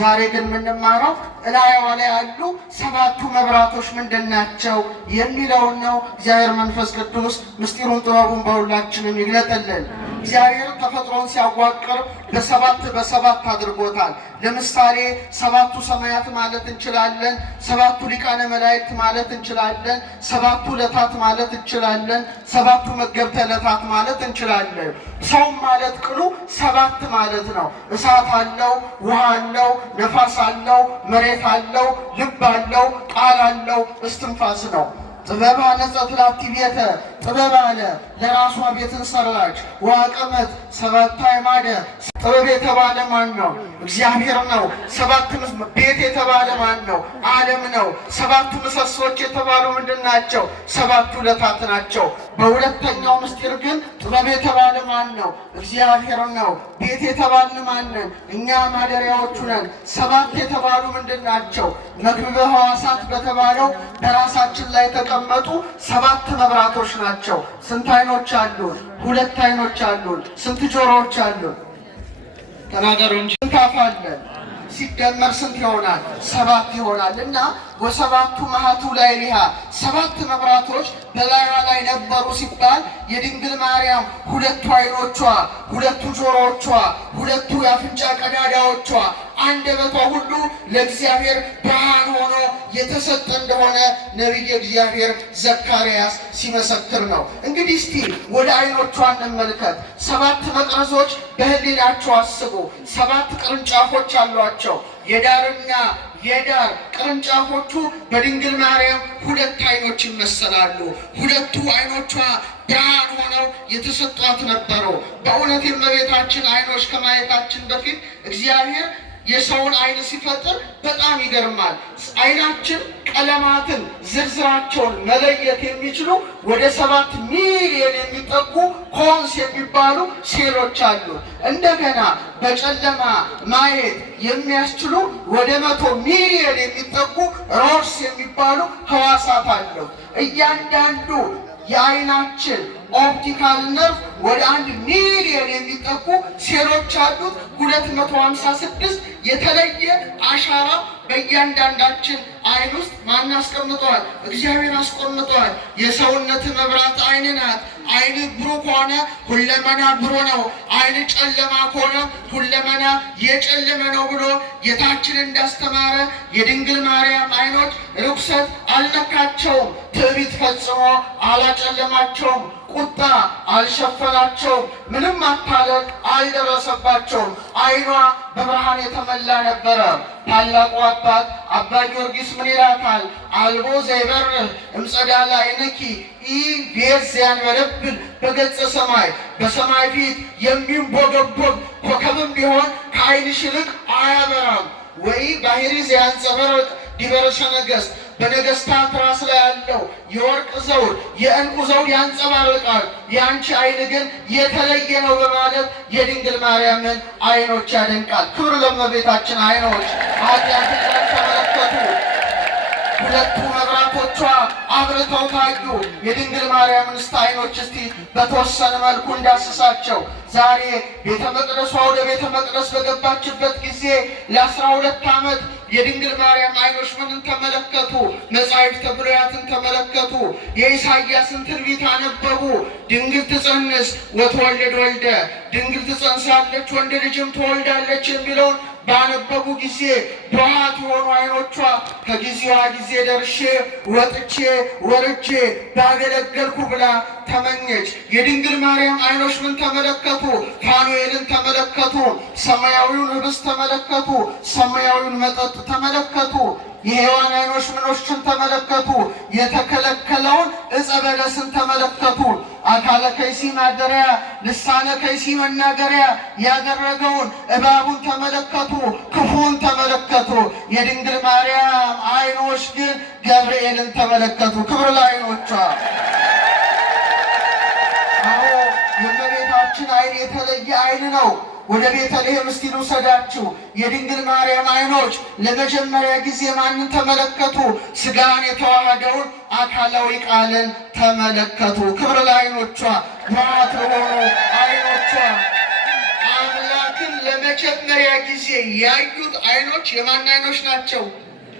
ዛሬ ግን የምንማረው እላይዋ ላይ ያሉ ሰባቱ መብራቶች ምንድናቸው የሚለውን ነው። እግዚአብሔር መንፈስ ቅዱስ ምስጢሩን ጥበቡን በሁላችንም ይግለጥልን። እግዚአብሔር ተፈጥሮን ሲያዋቅር በሰባት አድርጎታል። ለምሳሌ ሰባቱ ሰማያት ማለት እንችላለን፣ ሰባቱ ሊቃነ መላእክት ማለት እንችላለን፣ ሰባቱ ዕለታት ማለት እንችላለን፣ ሰባቱ መገብተ ዕለታት ማለት እንችላለን። ሰው ማለት ቅሉ ሰባት ማለት ነው። እሳት አለው፣ ውሃ አለው፣ ነፋስ አለው፣ መሬት አለው፣ ልብ አለው፣ ቃል አለው፣ እስትንፋስ ነው። ጥበብ አነጸት ላቲ ቤተ ጥበብ አለ ለራሷ ቤትን ሰራች። ወአቀመት ሰባተ አዕማደ ጥበብ የተባለ ማን ነው? እግዚአብሔር ነው። ሰባት ቤት የተባለ ማን ነው? ዓለም ነው። ሰባቱ ምሰሶች የተባሉ ምንድን ናቸው? ሰባቱ ዕለታት ናቸው። በሁለተኛው ምስጢር ግን ጥበብ የተባለ ማን ነው? እግዚአብሔር ነው። ቤት የተባልን ማንን? እኛ ማደሪያዎቹ ነን። ሰባት የተባሉ ምንድን ናቸው? መክብበ ሕዋሳት በተባለው በራሳችን ላይ የተቀመጡ ሰባት መብራቶች ናቸው። ስንት አይኖች አሉን? ሁለት አይኖች አሉን። ስንት ጆሮዎች አሉን? ተናገሩ እንጂ። ስንት አፍ አለን? ሲደመር ስንት ይሆናል? ሰባት ይሆናል። እና ወሰባቱ መሃቱ ላይ ሊሃ ሰባት መብራቶች በላይዋ ላይ ነበሩ ሲባል የድንግል ማርያም ሁለቱ አይኖቿ፣ ሁለቱ ጆሮዎቿ፣ ሁለቱ የአፍንጫ ቀዳዳዎቿ፣ አንደበቷ ሁሉ ለእግዚአብሔር ብርሃን ሆኖ የተሰጠ እንደሆነ ነቢየ እግዚአብሔር ዘካርያስ ሲመሰክር ነው። እንግዲህ እስቲ ወደ አይኖቿ እንመልከት። ሰባት መቅረዞች በህሊናቸው አስቡ። ሰባት ቅርንጫፎች አሏቸው። የዳርና የዳር ቅርንጫፎቹ በድንግል ማርያም ሁለት አይኖች ይመሰላሉ። ሁለቱ አይኖቿ ብርሃን ሆነው የተሰጧት ነበሩ። በእውነት የእመቤታችን አይኖች ከማየታችን በፊት እግዚአብሔር የሰውን አይን ሲፈጥር በጣም ይገርማል። አይናችን ቀለማትን ዝርዝራቸውን መለየት የሚችሉ ወደ 7 ሚሊዮን የሚጠጉ ኮንስ የሚባሉ ሴሎች አሉ። እንደገና በጨለማ ማየት የሚያስችሉ ወደ 100 ሚሊዮን የሚጠጉ ሮድስ የሚባሉ ህዋሳት አሉ። እያንዳንዱ የአይናችን ኦፕቲካል ነርቭ ወደ 1 ሚሊዮን የሚጠጉ ሴሎች አሉት። 256 የተለየ አሻራ በእያንዳንዳችን አይን ውስጥ ማን አስቀምጠዋል? እግዚአብሔር አስቀምጠዋል። የሰውነት መብራት አይን ናት። አይን ብሩህ ከሆነ ሁለመና ብሩህ ነው። አይን ጨለማ ከሆነ ሁለመና የጨለመ ነው ብሎ ጌታችን እንዳስተማረ የድንግል ማርያም አይኖች ርኩሰት አልነካቸውም። ትዕቢት ፈጽሞ አላጨለማቸውም። ቁጣ አልሸፈናቸውም። ምንም ማታለል አልደረሰባቸውም። አይኗ በብርሃን የተመላ ነበረ። ታላቁ አባት አባ ጊዮርጊስ ምን ይላታል? አልቦ ዘይበርህ እምጸዳለ አይንኪ ኢቤዝያን በለብል በገጸ ሰማይ፣ በሰማይ ፊት የሚንቦገቦግ ኮከብም ቢሆን ከአይንሽ ይልቅ አያበራም። ወይ ባህሪ ዘያንጸባርቅ ዲበረሸ ነገሥት በነገስታት ራስ ላይ ያለው የወርቅ ዘውድ የዕንቁ ዘውድ ያንጸባርቃል፣ የአንቺ አይን ግን የተለየ ነው በማለት የድንግል ማርያምን አይኖች ያደንቃል። ክብር ለእመቤታችን አይኖች። ኃጢአትን ተመለከቱ። ሁለቱ መብራቶቿ አብርተው ታዩ። የድንግል ማርያምን አይኖች እስቲ በተወሰነ መልኩ እንዳስሳቸው። ዛሬ ቤተ መቅደሷ ወደ ቤተ መቅደስ በገባችበት ጊዜ ለ12 ዓመት የድንግል ማርያም አይኖች ምንን ተመለከቱ? መጻሕፍተ ብሉያትን ተመለከቱ። የኢሳይያስን ትንቢት አነበቡ። ድንግል ትጸንስ ወትወልድ ወልደ፣ ድንግል ትጸንሳለች ወንድ ልጅም ትወልዳለች የሚለውን ባነበቡ ጊዜ ብሩሃት የሆኑ አይኖቿ ከጊዜዋ ጊዜ ደርሼ ወጥቼ ወርጄ ባገለገልኩ ብላ ተመኘች። የድንግል ማርያም አይኖች ምን ተመለከቱ? ፋኑኤልን ተመለከቱ። ሰማያዊውን ህብስት ተመለከቱ። ሰማያዊውን መጠጥ ተመለከቱ። የሔዋን አይኖች ምኖችን ተመለከቱ? የተከለከለውን ዕፀ በለስን ተመለከቱ። አካለ ከይሲ ማደሪያ ልሳነ ከይሲ መናገሪያ ያደረገውን እባቡን ተመለከቱ። ክፉን ተመለከቱ። የድንግል ማርያም አይኖች ግን ገብርኤልን ተመለከቱ። ክብር ለዓይኖቿ። አዎ የእመቤታችን አይን የተለየ አይን ነው። ወደ ቤተልሔም እስቲ ልውሰዳችሁ። የድንግል ማርያም አይኖች ለመጀመሪያ ጊዜ ማንን ተመለከቱ? ሥጋን የተዋሃደውን አካላዊ ቃልን ተመለከቱ። ክብር ለዓይኖቿ። ብሩሃት ለሆኑ አይኖቿ አምላክ ግን ለመጀመሪያ ጊዜ ያዩት አይኖች የማን አይኖች ናቸው?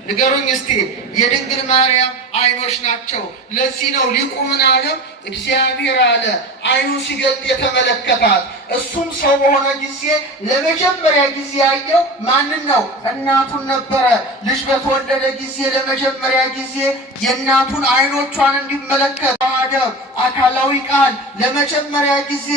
ንገሩኝ እስቲ። የድንግል ማርያም አይኖች ናቸው። ለዚህ ነው ሊቁ ምን አለ? እግዚአብሔር አለ አይኑ ሲገልጥ የተመለከታት። እሱም ሰው በሆነ ጊዜ ለመጀመሪያ ጊዜ ያየው ማንን ነው? እናቱን ነበረ። ልጅ በተወለደ ጊዜ ለመጀመሪያ ጊዜ የእናቱን አይኖቿን እንዲመለከት አደም አካላዊ ቃል ለመጀመሪያ ጊዜ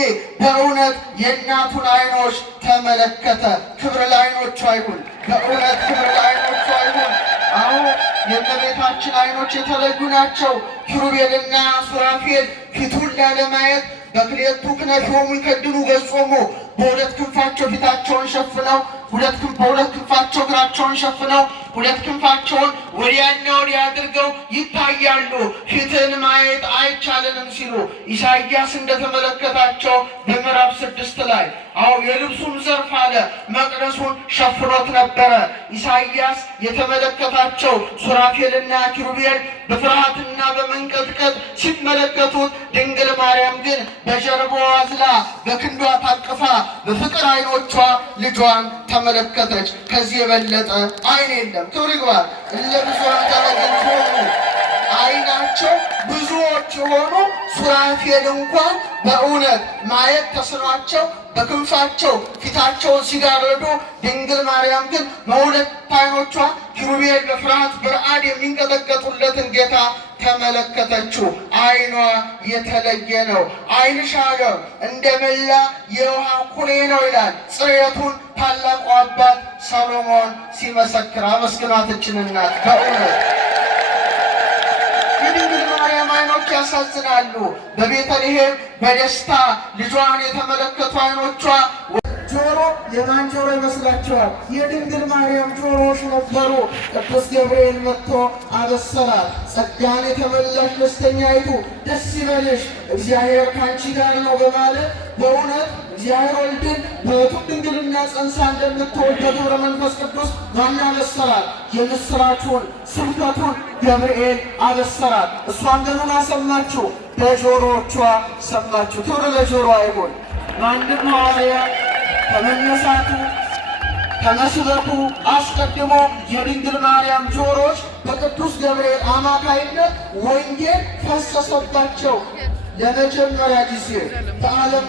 በእውነት የእናቱን አይኖች ተመለከተ። ክብር ለአይኖቿ ይሁን። በእውነት ክብር ለአይኖቿ ይሁን። አሁን የእመቤታችን አይኖች የተለዩ ናቸው። ኪሩቤልና ሱራፌል ፊቱን ላለማየት በክልኤቱ ክነፊሆሙ ይከድኑ ገጾሙ፣ በሁለት ክንፋቸው ፊታቸውን ሸፍነው በሁለት ክንፋቸው እግራቸውን ሸፍነው ሁለት ክንፋቸውን ወዲያና ወዲያ አድርገው ይታያሉ። ፊትን ማየት አይቻልንም ሲሉ ኢሳይያስ እንደተመለከታቸው በምዕራፍ 6 ላይ አው የልብሱን ዘርፍ አለ መቅደሱን ሸፍኖት ነበረ። ኢሳይያስ የተመለከታቸው ሱራፌልና ኪሩቤል በፍርሃትና በመንቀጥቀጥ ሲመለከቱት፣ ድንግል ማርያም ግን በጀርባዋ አዝላ በክንዷ ታቅፋ በፍቅር አይኖቿ ልጇን ተመለከተች። ከዚህ የበለጠ አይን የለም። ክብር ይግባል። ለብዙሃን ተመልክቶ አይናቸው ብዙዎች የሆኑ ሱራፌል እንኳን በእውነት ማየት ተስኗቸው በክንፋቸው ፊታቸውን ሲጋረዱ፣ ድንግል ማርያም ግን በሁለት አይኖቿ ኪሩቤል በፍርሃት በረአድ የሚንቀጠቀጡለትን ጌታ ተመለከተችው። አይኗ የተለየ ነው። አይንሽ አለ እንደ መላ የውሃ ኩሬ ነው ይላል ጽሬቱን ታላቁ አባት ሰሎሞን ሲመሰክር። አመስግኗትችን እናት በእውነት የድንግል ማርያም አይኖች ያሳዝናሉ። በቤተልሔም በደስታ ልጇን የተመለከቱ አይኖቿ ጆሮ የማን ጆሮ ይመስላችኋል? የድንግል ማርያም ጆሮዎች ነበሩ። ቅዱስ ገብርኤል መጥቶ አበሰራት። ጸጋን የተመላሽ ደስተኛይቱ ደስ ይበልሽ እግዚአብሔር ከአንቺ ጋር ነው በማለት በእውነት እግዚአብሔር ወልድን በሕቱም ድንግልና ጸንሳ እንደምትወልድ በክብረ መንፈስ ቅዱስ ማን አበሰራት? የምስራቹን ስብከቱን ገብርኤል አበሰራት። እሷን ገና ሰማችሁ፣ በጆሮዎቿ ሰማችሁ። ክብር ለጆሮ አይሁን። ማንም ሐዋርያ ከመነሳቱ ከመስበኩ አስቀድሞ የድንግል ማርያም ጆሮች በቅዱስ ገብርኤል አማካይነት ወንጌል ፈሰሰባቸው። ለመጀመሪያ ጊዜ በዓለም